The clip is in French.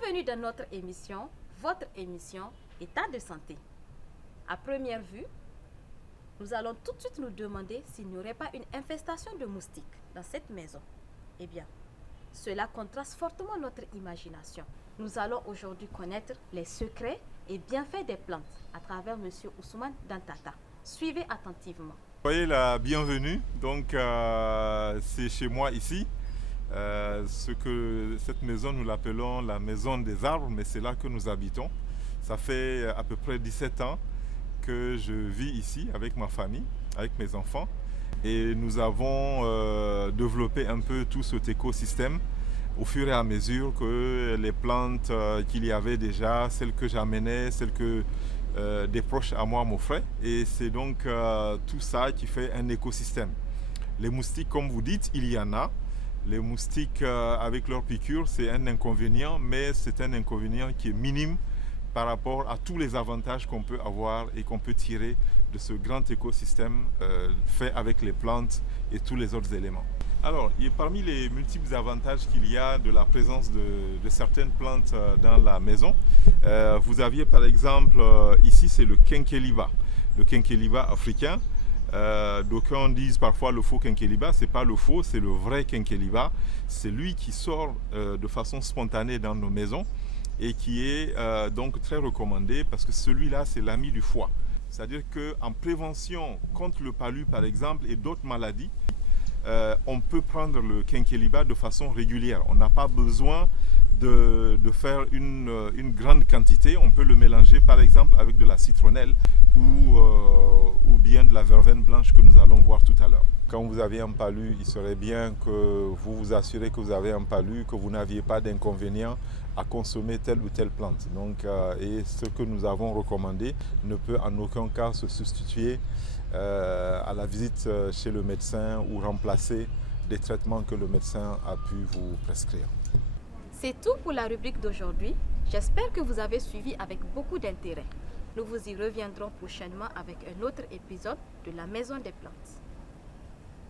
Bienvenue dans notre émission, votre émission État de santé. À première vue, nous allons tout de suite nous demander s'il n'y aurait pas une infestation de moustiques dans cette maison. Eh bien, cela contraste fortement notre imagination. Nous allons aujourd'hui connaître les secrets et bienfaits des plantes à travers M. Ousmane Dantata. Suivez attentivement. Soyez la bienvenue, donc c'est chez moi ici. Cette maison, nous l'appelons la maison des arbres, mais c'est là que nous habitons. Ça fait à peu près 17 ans que je vis ici avec ma famille, avec mes enfants. Et nous avons développé un peu tout cet écosystème au fur et à mesure que les plantes qu'il y avait déjà, celles que j'amenais, celles que des proches à moi m'offraient. Et c'est donc tout ça qui fait un écosystème. Les moustiques, comme vous dites, il y en a. Les moustiques avec leurs piqûres, c'est un inconvénient, mais c'est un inconvénient qui est minime par rapport à tous les avantages qu'on peut avoir et qu'on peut tirer de ce grand écosystème fait avec les plantes et tous les autres éléments. Alors, parmi les multiples avantages qu'il y a de la présence de certaines plantes dans la maison, vous aviez par exemple, ici c'est le Kenkeliba africain. D'aucuns disent parfois le faux Kenkeliba, c'est pas le faux, c'est le vrai Kenkeliba. C'est lui qui sort de façon spontanée dans nos maisons et qui est donc très recommandé parce que celui-là c'est l'ami du foie. C'est-à-dire qu'en prévention contre le palu par exemple et d'autres maladies, on peut prendre le Kenkeliba de façon régulière. On n'a pas besoin de faire une grande quantité. On peut le mélanger par exemple avec de la citronnelle ou bien de la verveine blanche que nous allons voir tout à l'heure. Quand vous avez un palu, il serait bien que vous vous assurez que vous avez un palu, que vous n'aviez pas d'inconvénient à consommer telle ou telle plante. Donc, et ce que nous avons recommandé ne peut en aucun cas se substituer à la visite chez le médecin ou remplacer des traitements que le médecin a pu vous prescrire. C'est tout pour la rubrique d'aujourd'hui. J'espère que vous avez suivi avec beaucoup d'intérêt. Nous vous y reviendrons prochainement avec un autre épisode de la Maison des Plantes.